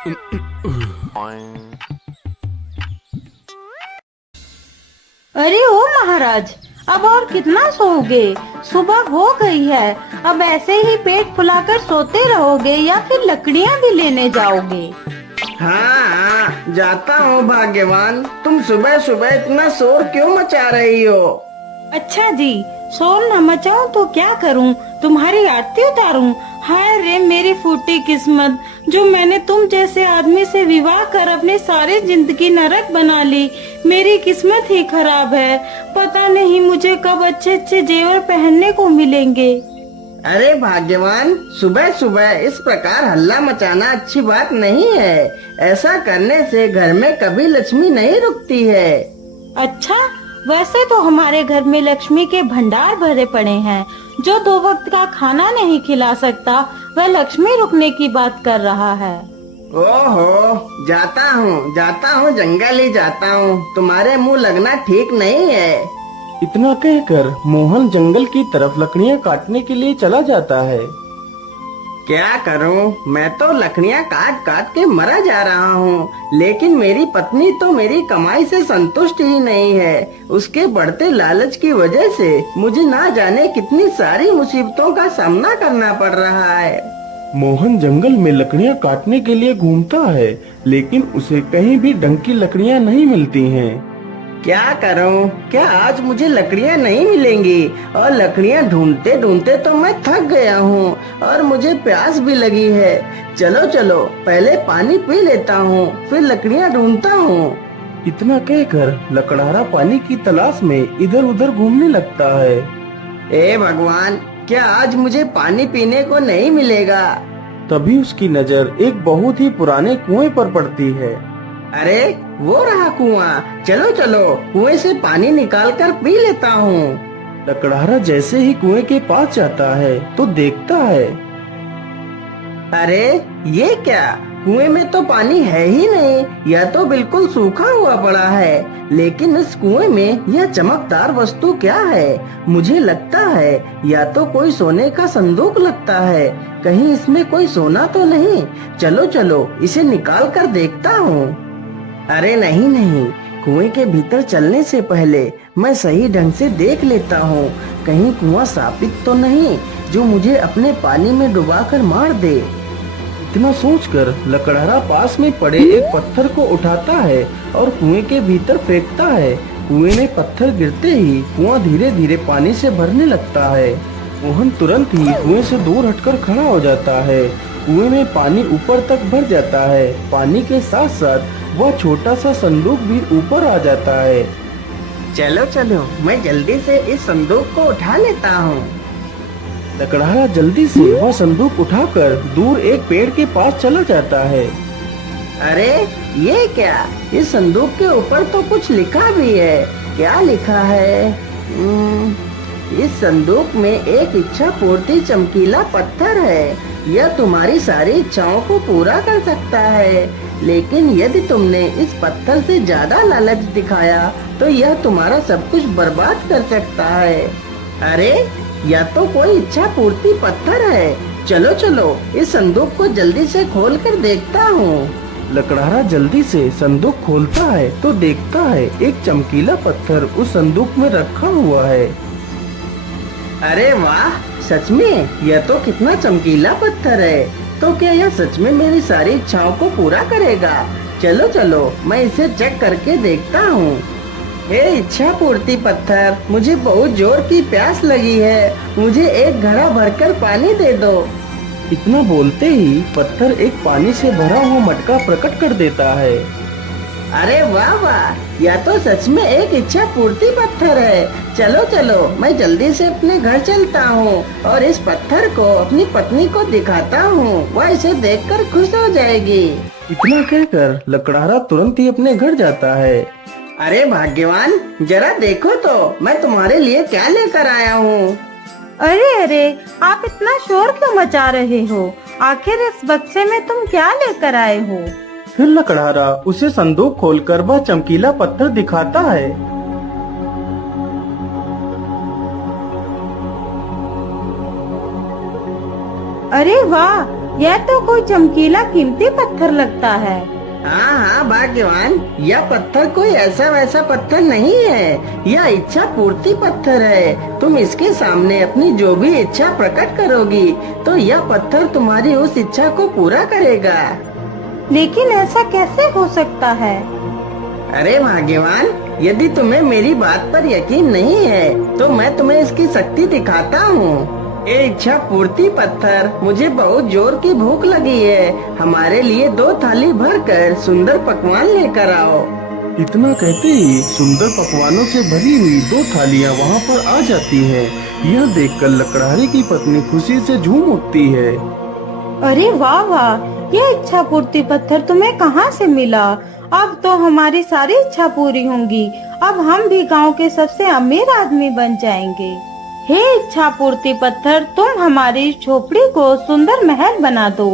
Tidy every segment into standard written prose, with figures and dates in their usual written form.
अरे ओ महाराज, अब और कितना सोओगे? सुबह हो गई है। अब ऐसे ही पेट फुलाकर सोते रहोगे या फिर लकड़ियाँ भी लेने जाओगे? हाँ हाँ, जाता हूँ भाग्यवान। तुम सुबह सुबह इतना शोर क्यों मचा रही हो? अच्छा जी, शोर न मचाऊं तो क्या करूं? तुम्हारी आरती उतारूं? हाय रे मेरी फूटी किस्मत, जो मैंने तुम जैसे आदमी से विवाह कर अपनी सारी जिंदगी नरक बना ली। मेरी किस्मत ही खराब है। पता नहीं मुझे कब अच्छे अच्छे जेवर पहनने को मिलेंगे। अरे भाग्यवान, सुबह सुबह इस प्रकार हल्ला मचाना अच्छी बात नहीं है। ऐसा करने से घर में कभी लक्ष्मी नहीं रुकती है। अच्छा, वैसे तो हमारे घर में लक्ष्मी के भंडार भरे पड़े हैं। जो 2 वक्त का खाना नहीं खिला सकता, वह लक्ष्मी रुकने की बात कर रहा है। ओहो, जाता हूँ जंगल ही जाता हूँ। तुम्हारे मुंह लगना ठीक नहीं है। इतना कहकर मोहन जंगल की तरफ लकड़ियां काटने के लिए चला जाता है। क्या करूं? मैं तो लकड़ियां काट काट के मरा जा रहा हूं, लेकिन मेरी पत्नी तो मेरी कमाई से संतुष्ट ही नहीं है। उसके बढ़ते लालच की वजह से मुझे ना जाने कितनी सारी मुसीबतों का सामना करना पड़ रहा है। मोहन जंगल में लकड़ियां काटने के लिए घूमता है, लेकिन उसे कहीं भी ढंग की लकड़ियां नहीं मिलती हैं। क्या करूं? क्या आज मुझे लकड़ियां नहीं मिलेंगी? और लकड़ियां ढूंढते ढूंढते तो मैं थक गया हूं और मुझे प्यास भी लगी है। चलो चलो, पहले पानी पी लेता हूं, फिर लकड़ियां ढूंढता हूं। इतना कहकर लकड़हारा पानी की तलाश में इधर उधर घूमने लगता है। हे भगवान, क्या आज मुझे पानी पीने को नहीं मिलेगा? तभी उसकी नजर एक बहुत ही पुराने कुएं पर पड़ती है। अरे वो रहा कुआं। चलो चलो, कुएं से पानी निकाल कर पी लेता हूँ। लकड़हारा जैसे ही कुएं के पास जाता है तो देखता है, अरे ये क्या? कुएं में तो पानी है ही नहीं, यह तो बिल्कुल सूखा हुआ पड़ा है। लेकिन इस कुएं में यह चमकदार वस्तु क्या है? मुझे लगता है या तो कोई सोने का संदूक लगता है। कहीं इसमें कोई सोना तो नहीं? चलो चलो, इसे निकाल कर देखता हूँ। अरे नहीं नहीं, कुएं के भीतर चलने से पहले मैं सही ढंग से देख लेता हूँ। कहीं कुआं शापित तो नहीं, जो मुझे अपने पानी में डुबाकर मार दे। इतना सोचकर लकड़हारा पास में पड़े एक पत्थर को उठाता है और कुएं के भीतर फेंकता है। कुएं में पत्थर गिरते ही कुआं धीरे धीरे पानी से भरने लगता है। मोहन तुरंत ही कुएं से दूर हटकर खड़ा हो जाता है। कुएं में पानी ऊपर तक भर जाता है। पानी के साथ साथ वह छोटा सा संदूक भी ऊपर आ जाता है। चलो चलो, मैं जल्दी से इस संदूक को उठा लेता हूँ। लकड़हारा जल्दी से वह संदूक उठाकर दूर एक पेड़ के पास चला जाता है। अरे ये क्या? इस संदूक के ऊपर तो कुछ लिखा भी है। क्या लिखा है? इस संदूक में एक इच्छा पूर्ति चमकीला पत्थर है। यह तुम्हारी सारी इच्छाओं को पूरा कर सकता है, लेकिन यदि तुमने इस पत्थर से ज्यादा लालच दिखाया तो यह तुम्हारा सब कुछ बर्बाद कर सकता है। अरे यह तो कोई इच्छा पूर्ति पत्थर है। चलो चलो, इस संदूक को जल्दी से खोल कर देखता हूँ। लकड़हारा जल्दी से संदूक खोलता है तो देखता है एक चमकीला पत्थर उस संदूक में रखा हुआ है। अरे वाह, सच में यह तो कितना चमकीला पत्थर है। तो क्या यह सच में मेरी सारी इच्छाओं को पूरा करेगा? चलो चलो, मैं इसे चेक करके देखता हूँ। हे इच्छा पूर्ति पत्थर, मुझे बहुत जोर की प्यास लगी है। मुझे एक घड़ा भरकर पानी दे दो। इतना बोलते ही पत्थर एक पानी से भरा हुआ मटका प्रकट कर देता है। अरे वाह वाह, यह तो सच में एक इच्छा पूर्ति पत्थर है। चलो चलो, मैं जल्दी से अपने घर चलता हूँ और इस पत्थर को अपनी पत्नी को दिखाता हूँ। वह इसे देखकर खुश हो जाएगी। इतना कहकर लकड़हारा तुरंत ही अपने घर जाता है। अरे भाग्यवान, जरा देखो तो मैं तुम्हारे लिए क्या लेकर आया हूँ। अरे अरे, आप इतना शोर क्यों मचा रहे हो? आखिर इस बक्से में तुम क्या लेकर आए हो? फिर लकड़हारा उसे संदूक खोलकर वह चमकीला पत्थर दिखाता है। अरे वाह, यह तो कोई चमकीला कीमती पत्थर लगता है। हाँ हाँ भाग्यवान, यह पत्थर कोई ऐसा वैसा पत्थर नहीं है, यह इच्छा पूर्ति पत्थर है। तुम इसके सामने अपनी जो भी इच्छा प्रकट करोगी तो यह पत्थर तुम्हारी उस इच्छा को पूरा करेगा। लेकिन ऐसा कैसे हो सकता है? अरे भाग्यवान, यदि तुम्हें मेरी बात पर यकीन नहीं है तो मैं तुम्हें इसकी शक्ति दिखाता हूँ। ये इच्छा पूर्ति पत्थर, मुझे बहुत जोर की भूख लगी है, हमारे लिए 2 थाली भरकर सुंदर पकवान लेकर आओ। इतना कहते ही सुंदर पकवानों से भरी हुई 2 थालियां वहां पर आ जाती हैं। यह देखकर लकड़हारे की पत्नी खुशी से झूम उठती है। अरे वाह वाह, ये इच्छा पूर्ति पत्थर तुम्हें कहाँ से मिला? अब तो हमारी सारी इच्छा पूरी होंगी। अब हम भी गांव के सबसे अमीर आदमी बन जाएंगे। हे इच्छा पूर्ति पत्थर, तुम हमारी झोपड़ी को सुंदर महल बना दो।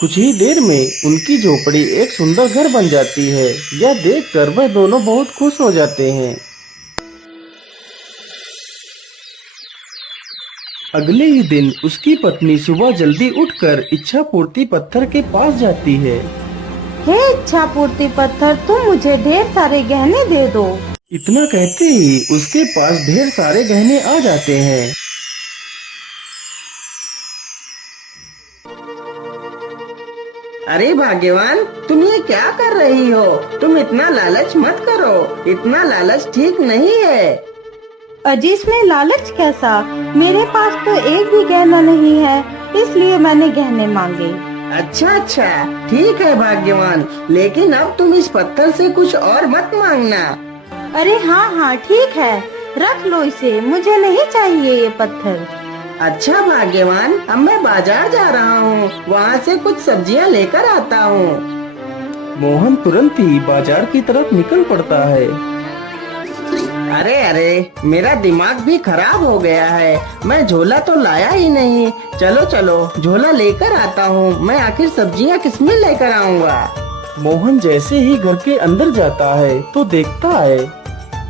कुछ ही देर में उनकी झोपड़ी एक सुंदर घर बन जाती है। यह देखकर वह दोनों बहुत खुश हो जाते हैं। अगले ही दिन उसकी पत्नी सुबह जल्दी उठकर इच्छा पूर्ति पत्थर के पास जाती है। हे इच्छा पूर्ति पत्थर, तुम मुझे ढेर सारे गहने दे दो। इतना कहते ही उसके पास ढेर सारे गहने आ जाते हैं। अरे भाग्यवान, तुम ये क्या कर रही हो? तुम इतना लालच मत करो, इतना लालच ठीक नहीं है। अजी, इसमें लालच कैसा? मेरे पास तो एक भी गहना नहीं है, इसलिए मैंने गहने मांगे। अच्छा अच्छा, ठीक है भाग्यवान, लेकिन अब तुम इस पत्थर से कुछ और मत मांगना। अरे हाँ हाँ ठीक है, रख लो इसे, मुझे नहीं चाहिए ये पत्थर। अच्छा भाग्यवान, अब मैं बाजार जा रहा हूँ, वहाँ से कुछ सब्जियाँ लेकर आता हूँ। मोहन तुरंत ही बाजार की तरफ निकल पड़ता है। अरे अरे, मेरा दिमाग भी खराब हो गया है, मैं झोला तो लाया ही नहीं। चलो चलो, झोला लेकर आता हूँ। मैं आखिर सब्जियाँ किसमें लेकर आऊँगा? मोहन जैसे ही घर के अंदर जाता है तो देखता है।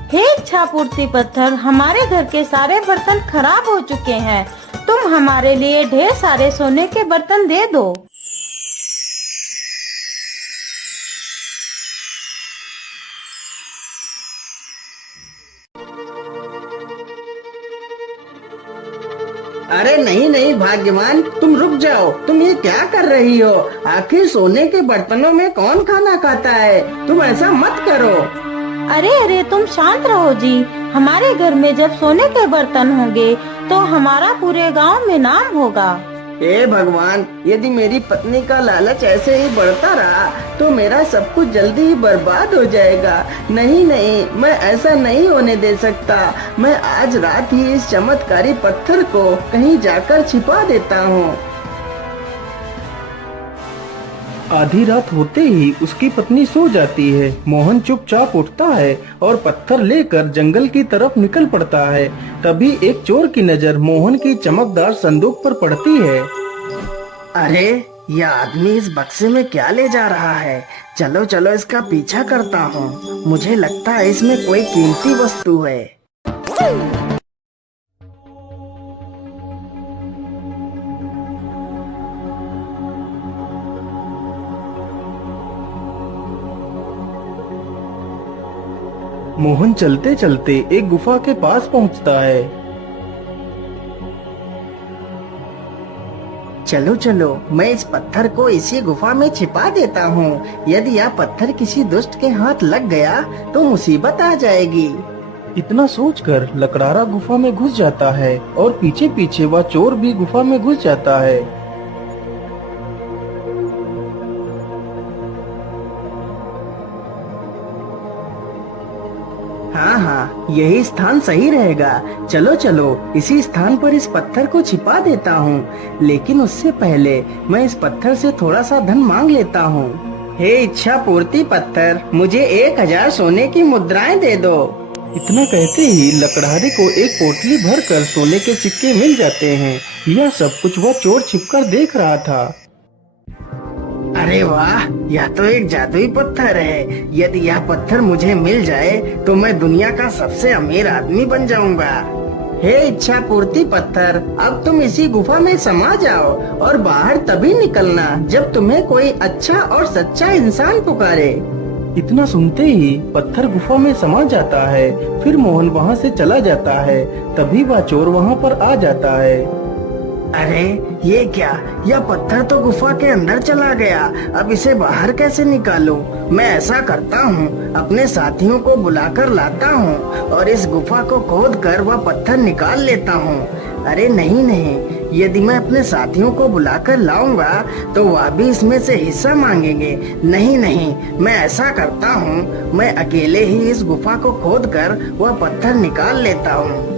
हे इच्छा पूर्ति पत्थर, हमारे घर के सारे बर्तन खराब हो चुके हैं, तुम हमारे लिए ढेर सारे सोने के बर्तन दे दो। अरे नहीं नहीं भाग्यवान, तुम रुक जाओ, तुम ये क्या कर रही हो? आखिर सोने के बर्तनों में कौन खाना खाता है? तुम ऐसा मत करो। अरे अरे, तुम शांत रहो जी। हमारे घर में जब सोने के बर्तन होंगे तो हमारा पूरे गांव में नाम होगा। हे भगवान, यदि मेरी पत्नी का लालच ऐसे ही बढ़ता रहा तो मेरा सब कुछ जल्दी ही बर्बाद हो जाएगा। नहीं नहीं, मैं ऐसा नहीं होने दे सकता। मैं आज रात ही इस चमत्कारी पत्थर को कहीं जाकर छिपा देता हूँ। आधी रात होते ही उसकी पत्नी सो जाती है। मोहन चुपचाप उठता है और पत्थर लेकर जंगल की तरफ निकल पड़ता है। तभी एक चोर की नजर मोहन की चमकदार संदूक पर पड़ती है। अरे, यह आदमी इस बक्से में क्या ले जा रहा है? चलो चलो, इसका पीछा करता हूँ। मुझे लगता है इसमें कोई कीमती वस्तु है। मोहन चलते चलते एक गुफा के पास पहुंचता है। चलो चलो, मैं इस पत्थर को इसी गुफा में छिपा देता हूँ। यदि यह पत्थर किसी दुष्ट के हाथ लग गया तो मुसीबत आ जाएगी। इतना सोचकर लकड़हारा गुफा में घुस जाता है और पीछे पीछे वह चोर भी गुफा में घुस जाता है। हाँ हाँ, यही स्थान सही रहेगा। चलो चलो, इसी स्थान पर इस पत्थर को छिपा देता हूँ। लेकिन उससे पहले मैं इस पत्थर से थोड़ा सा धन मांग लेता हूँ। हे इच्छा पूर्ति पत्थर, मुझे 1000 सोने की मुद्राएं दे दो। इतना कहते ही लकड़हारे को एक पोटली भरकर सोने के सिक्के मिल जाते हैं। यह सब कुछ वह चोर छिपकर देख रहा था। अरे वाह, यह तो एक जादुई पत्थर है। यदि यह पत्थर मुझे मिल जाए तो मैं दुनिया का सबसे अमीर आदमी बन जाऊंगा। हे इच्छा पूर्ति पत्थर, अब तुम इसी गुफा में समा जाओ और बाहर तभी निकलना जब तुम्हें कोई अच्छा और सच्चा इंसान पुकारे। इतना सुनते ही पत्थर गुफा में समा जाता है। फिर मोहन वहाँ से चला जाता है। तभी वह चोर वहाँ पर आ जाता है। अरे ये क्या, यह पत्थर तो गुफा के अंदर चला गया, अब इसे बाहर कैसे निकालूं? मैं ऐसा करता हूँ, अपने साथियों को बुलाकर लाता हूँ और इस गुफा को खोद कर वह पत्थर निकाल लेता हूँ। अरे नहीं नहीं, यदि मैं अपने साथियों को बुलाकर लाऊंगा तो वह भी इसमें से हिस्सा मांगेंगे। नहीं नहीं, मैं ऐसा करता हूँ, मैं अकेले ही इस गुफा को खोद कर वह पत्थर निकाल लेता हूँ।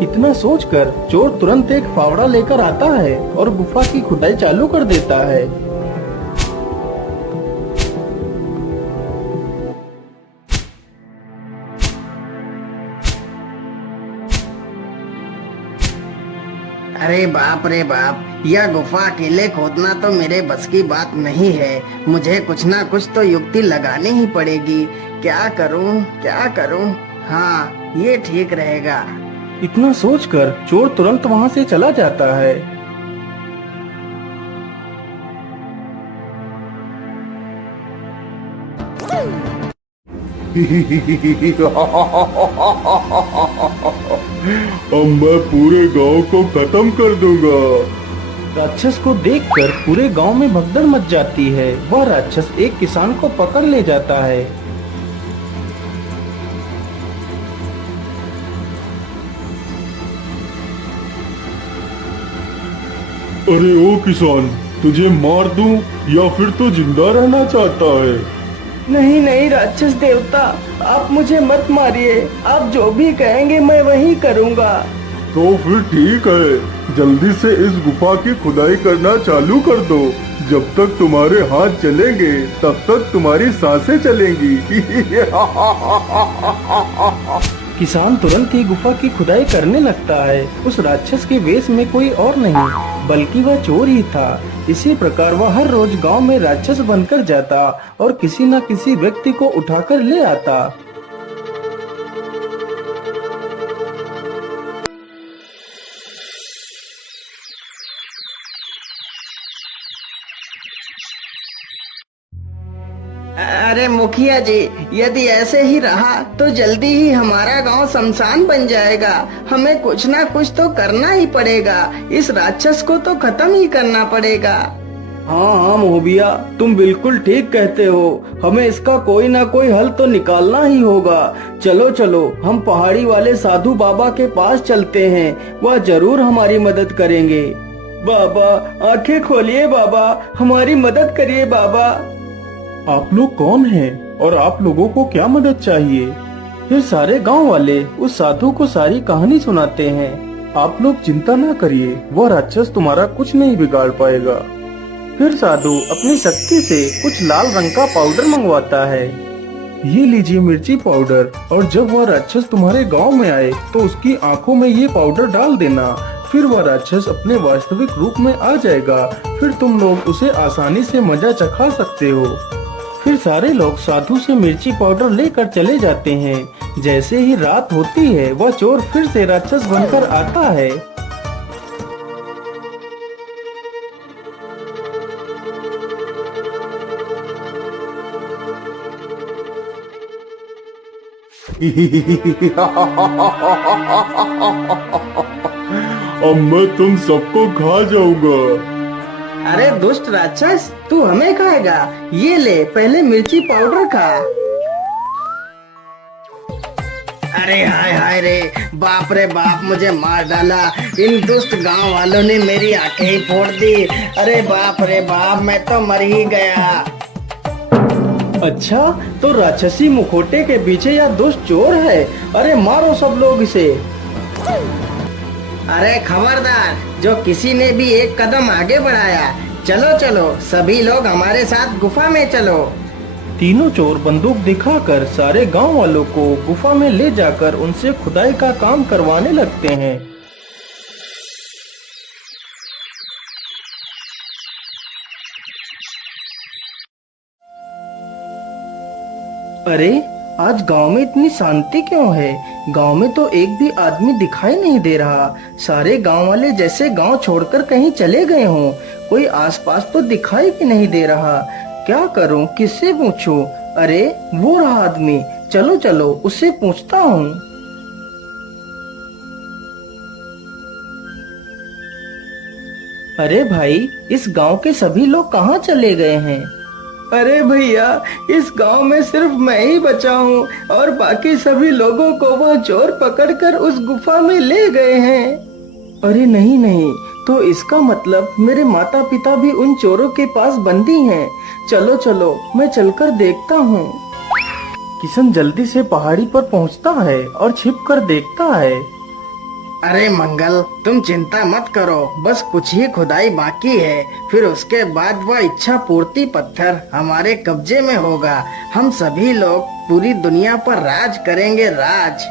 इतना सोचकर चोर तुरंत एक फावड़ा लेकर आता है और गुफा की खुदाई चालू कर देता है। अरे बाप रे बाप, यह गुफा अकेले खोदना तो मेरे बस की बात नहीं है। मुझे कुछ ना कुछ तो युक्ति लगानी ही पड़ेगी। क्या करूं, क्या करूं? हाँ, ये ठीक रहेगा। इतना सोचकर चोर तुरंत वहाँ से चला जाता है। अब मैं पूरे गांव को खत्म कर दूंगा। राक्षस को देखकर पूरे गांव में भगदड़ मच जाती है। वह राक्षस एक किसान को पकड़ ले जाता है। अरे ओ किसान, तुझे मार दूं या फिर तू जिंदा रहना चाहता है? नहीं नहीं राक्षस देवता, आप मुझे मत मारिए। आप जो भी कहेंगे मैं वही करूँगा। तो फिर ठीक है, जल्दी से इस गुफा की खुदाई करना चालू कर दो। जब तक तुम्हारे हाथ चलेंगे तब तक तुम्हारी सांसें चलेंगी। किसान तुरंत ही गुफा की खुदाई करने लगता है। उस राक्षस के वेश में कोई और नहीं बल्कि वह चोर ही था। इसी प्रकार वह हर रोज गांव में राक्षस बनकर जाता और किसी न किसी व्यक्ति को उठाकर ले आता। अरे मुखिया जी, यदि ऐसे ही रहा तो जल्दी ही हमारा गांव शमशान बन जाएगा। हमें कुछ ना कुछ तो करना ही पड़ेगा। इस राक्षस को तो खत्म ही करना पड़ेगा। हाँ हाँ मोहबिया, तुम बिल्कुल ठीक कहते हो। हमें इसका कोई ना कोई हल तो निकालना ही होगा। चलो चलो, हम पहाड़ी वाले साधु बाबा के पास चलते हैं। वह जरूर हमारी मदद करेंगे। बाबा, आंखें खोलिए बाबा, हमारी मदद करिए बाबा। आप लोग कौन हैं और आप लोगों को क्या मदद चाहिए? फिर सारे गांव वाले उस साधु को सारी कहानी सुनाते हैं। आप लोग चिंता ना करिए, वह राक्षस तुम्हारा कुछ नहीं बिगाड़ पाएगा। फिर साधु अपनी शक्ति से कुछ लाल रंग का पाउडर मंगवाता है। ये लीजिए मिर्ची पाउडर, और जब वह राक्षस तुम्हारे गांव में आए तो उसकी आंखों में ये पाउडर डाल देना। फिर वह राक्षस अपने वास्तविक रूप में आ जाएगा। फिर तुम लोग उसे आसानी से मजा चखा सकते हो। फिर सारे लोग साधु से मिर्ची पाउडर लेकर चले जाते हैं। जैसे ही रात होती है वह चोर फिर से राक्षस बनकर आता है। अब मैं तुम सबको खा जाऊंगा। अरे दुष्ट राक्षस, तू हमें खाएगा? ये ले, पहले मिर्ची पाउडर खा। अरे हाय हाय रे, बाप रे बाप, मुझे मार डाला। इन दुष्ट गांव वालों ने मेरी आंखें ही फोड़ दी। अरे बाप रे बाप, मैं तो मर ही गया। अच्छा, तो राक्षसी मुखोटे के पीछे यह दुष्ट चोर है। अरे मारो सब लोग इसे। अरे खबरदार, जो किसी ने भी एक कदम आगे बढ़ाया। चलो चलो, सभी लोग हमारे साथ गुफा में चलो। तीनों चोर बंदूक दिखाकर सारे गांव वालों को गुफा में ले जाकर उनसे खुदाई का काम करवाने लगते हैं। अरे आज गांव में इतनी शांति क्यों है? गांव में तो एक भी आदमी दिखाई नहीं दे रहा। सारे गांव वाले जैसे गांव छोड़कर कहीं चले गए हों। कोई आसपास तो दिखाई भी नहीं दे रहा। क्या करूं, किससे पूछूं? अरे वो रहा आदमी, चलो चलो उससे पूछता हूँ। अरे भाई, इस गांव के सभी लोग कहाँ चले गए हैं? अरे भैया, इस गांव में सिर्फ मैं ही बचा हूँ और बाकी सभी लोगों को वो चोर पकड़कर उस गुफा में ले गए हैं। अरे नहीं नहीं, तो इसका मतलब मेरे माता पिता भी उन चोरों के पास बंदी हैं। चलो चलो, मैं चलकर देखता हूँ। किशन जल्दी से पहाड़ी पर पहुंचता है और छिप कर देखता है। अरे मंगल, तुम चिंता मत करो, बस कुछ ही खुदाई बाकी है। फिर उसके बाद वह इच्छा पूर्ति पत्थर हमारे कब्जे में होगा। हम सभी लोग पूरी दुनिया पर राज करेंगे, राज।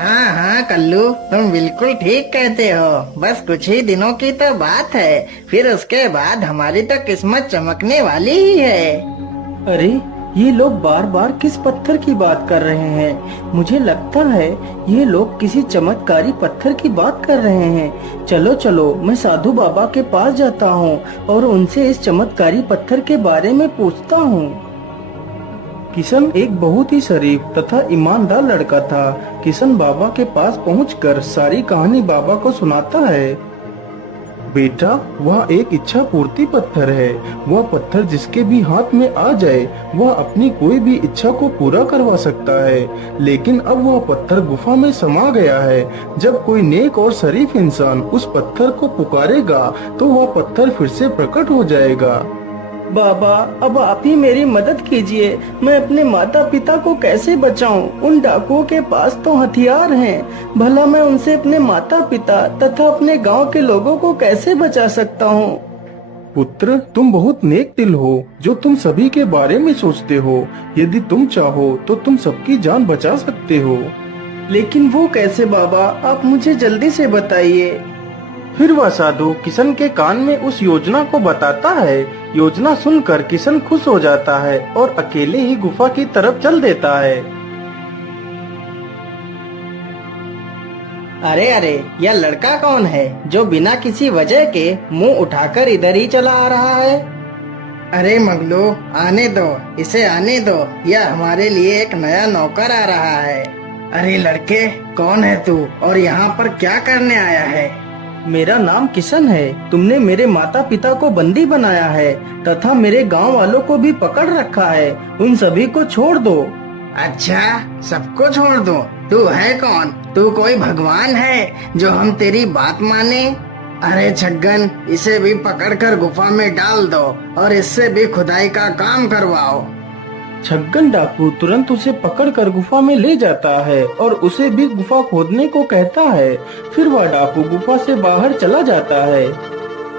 हाँ हाँ कल्लू, तुम बिल्कुल ठीक कहते हो। बस कुछ ही दिनों की तो बात है, फिर उसके बाद हमारी तो किस्मत चमकने वाली ही है। अरे ये लोग बार बार किस पत्थर की बात कर रहे हैं? मुझे लगता है ये लोग किसी चमत्कारी पत्थर की बात कर रहे हैं। चलो चलो, मैं साधु बाबा के पास जाता हूँ और उनसे इस चमत्कारी पत्थर के बारे में पूछता हूँ। किशन एक बहुत ही शरीफ तथा ईमानदार लड़का था। किशन बाबा के पास पहुंचकर सारी कहानी बाबा को सुनाता है। बेटा, वह एक इच्छा पूर्ति पत्थर है। वह पत्थर जिसके भी हाथ में आ जाए वह अपनी कोई भी इच्छा को पूरा करवा सकता है। लेकिन अब वह पत्थर गुफा में समा गया है। जब कोई नेक और शरीफ इंसान उस पत्थर को पुकारेगा तो वह पत्थर फिर से प्रकट हो जाएगा। बाबा, अब आप ही मेरी मदद कीजिए। मैं अपने माता पिता को कैसे बचाऊं? उन डाकुओं के पास तो हथियार हैं। भला मैं उनसे अपने माता पिता तथा अपने गांव के लोगों को कैसे बचा सकता हूं? पुत्र, तुम बहुत नेक दिल हो जो तुम सभी के बारे में सोचते हो। यदि तुम चाहो तो तुम सबकी जान बचा सकते हो। लेकिन वो कैसे बाबा? आप मुझे जल्दी से बताइए। फिर वह साधु किशन के कान में उस योजना को बताता है। योजना सुनकर किशन खुश हो जाता है और अकेले ही गुफा की तरफ चल देता है। अरे अरे, यह लड़का कौन है जो बिना किसी वजह के मुंह उठाकर इधर ही चला आ रहा है? अरे मगलू, आने दो, इसे आने दो। यह हमारे लिए एक नया नौकर आ रहा है। अरे लड़के, कौन है तू और यहाँ पर क्या करने आया है? मेरा नाम किशन है। तुमने मेरे माता पिता को बंदी बनाया है तथा मेरे गांव वालों को भी पकड़ रखा है। उन सभी को छोड़ दो। अच्छा, सबको छोड़ दो? तू है कौन? तू कोई भगवान है जो हम तेरी बात माने? अरे छगन, इसे भी पकड़कर गुफा में डाल दो और इससे भी खुदाई का काम करवाओ। छगन डाकू तुरंत उसे पकड़कर गुफा में ले जाता है और उसे भी गुफा खोदने को कहता है। फिर वह डाकू गुफा से बाहर चला जाता है।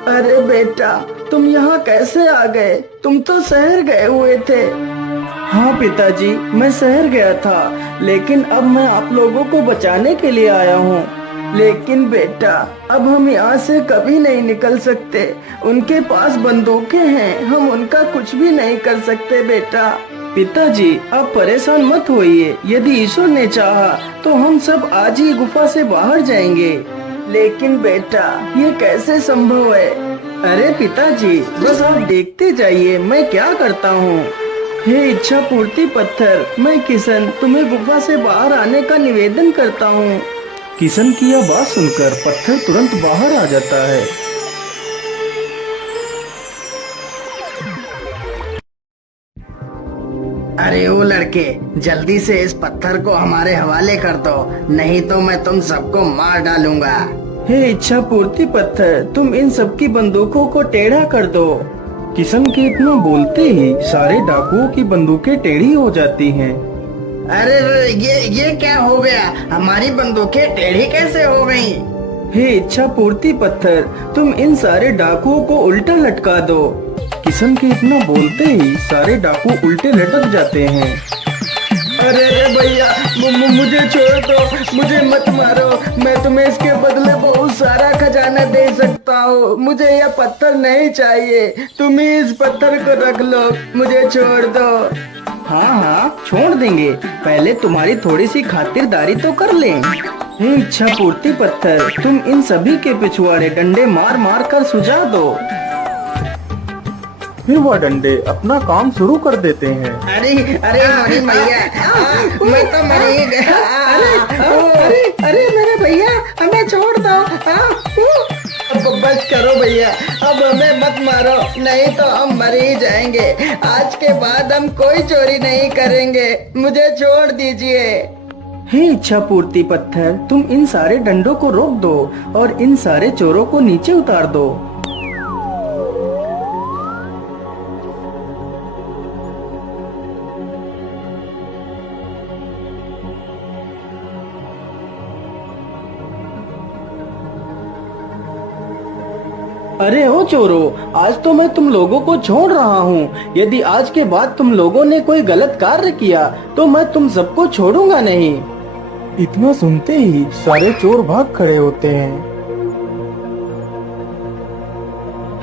अरे बेटा, तुम यहाँ कैसे आ गए? तुम तो शहर गए हुए थे। हाँ पिताजी, मैं शहर गया था, लेकिन अब मैं आप लोगों को बचाने के लिए आया हूँ। लेकिन बेटा, अब हम यहाँ से कभी नहीं निकल सकते। उनके पास बंदूकें हैं, हम उनका कुछ भी नहीं कर सकते बेटा। पिताजी, आप परेशान मत होइए। यदि ईश्वर ने चाहा तो हम सब आज ही गुफा से बाहर जाएंगे। लेकिन बेटा, ये कैसे संभव है? अरे पिताजी, बस आप देखते जाइए मैं क्या करता हूँ। हे इच्छा पूर्ति पत्थर, मैं किशन तुम्हें गुफा से बाहर आने का निवेदन करता हूँ। किशन की यह बात सुनकर पत्थर तुरंत बाहर आ जाता है। अरे ओ लड़के, जल्दी से इस पत्थर को हमारे हवाले कर दो, नहीं तो मैं तुम सबको मार डालूंगा। हे इच्छा पूर्ति पत्थर, तुम इन सबकी बंदूकों को टेढ़ा कर दो। किशन के इतना बोलते ही सारे डाकुओं की बंदूकें टेढ़ी हो जाती हैं। अरे ये क्या हो गया? हमारी बंदूकें टेढ़ी कैसे हो गयी? हे इच्छा पूर्ति पत्थर, तुम इन सारे डाकुओं को उल्टा लटका दो। किशन के इतना बोलते ही सारे डाकू उल्टे लटक जाते हैं। अरे भैया, मुझे छोड़ दो, मुझे मत मारो। मैं तुम्हें इसके बदले बहुत सारा खजाना दे सकता हूँ। मुझे यह पत्थर नहीं चाहिए, तुम ही इस पत्थर को रख लो, मुझे छोड़ दो। हाँ हाँ छोड़ देंगे, पहले तुम्हारी थोड़ी सी खातिरदारी तो कर लें। हे इच्छा पूर्ति पत्थर, तुम इन सभी के पिछुआड़े डंडे मार मार कर सुझा दो। फिर वह डंडे अपना काम शुरू कर देते हैं। अरे अरे हमारी मैया, मैं तो मर ही गया। अरे अरे मेरे भैया, हमें छोड़ दो। अब बस करो भैया, अब हमें मत मारो, नहीं तो हम मर ही जाएंगे। आज के बाद हम कोई चोरी नहीं करेंगे, मुझे छोड़ दीजिए। हे इच्छा पूर्ति पत्थर, तुम इन सारे डंडों को रोक दो और इन सारे चोरों को नीचे उतार दो। अरे ओ चोरों, आज तो मैं तुम लोगों को छोड़ रहा हूँ। यदि आज के बाद तुम लोगों ने कोई गलत कार्य किया तो मैं तुम सबको छोड़ूंगा नहीं। इतना सुनते ही सारे चोर भाग खड़े होते हैं।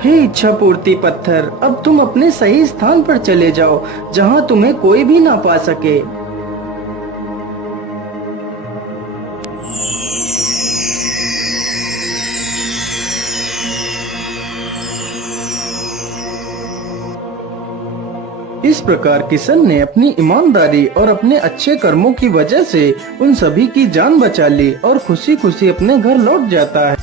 हे इच्छा पूर्ति पत्थर, अब तुम अपने सही स्थान पर चले जाओ, जहाँ तुम्हें कोई भी ना पा सके। इस प्रकार किशन ने अपनी ईमानदारी और अपने अच्छे कर्मों की वजह से उन सभी की जान बचा ली और खुशी खुशी अपने घर लौट जाता है।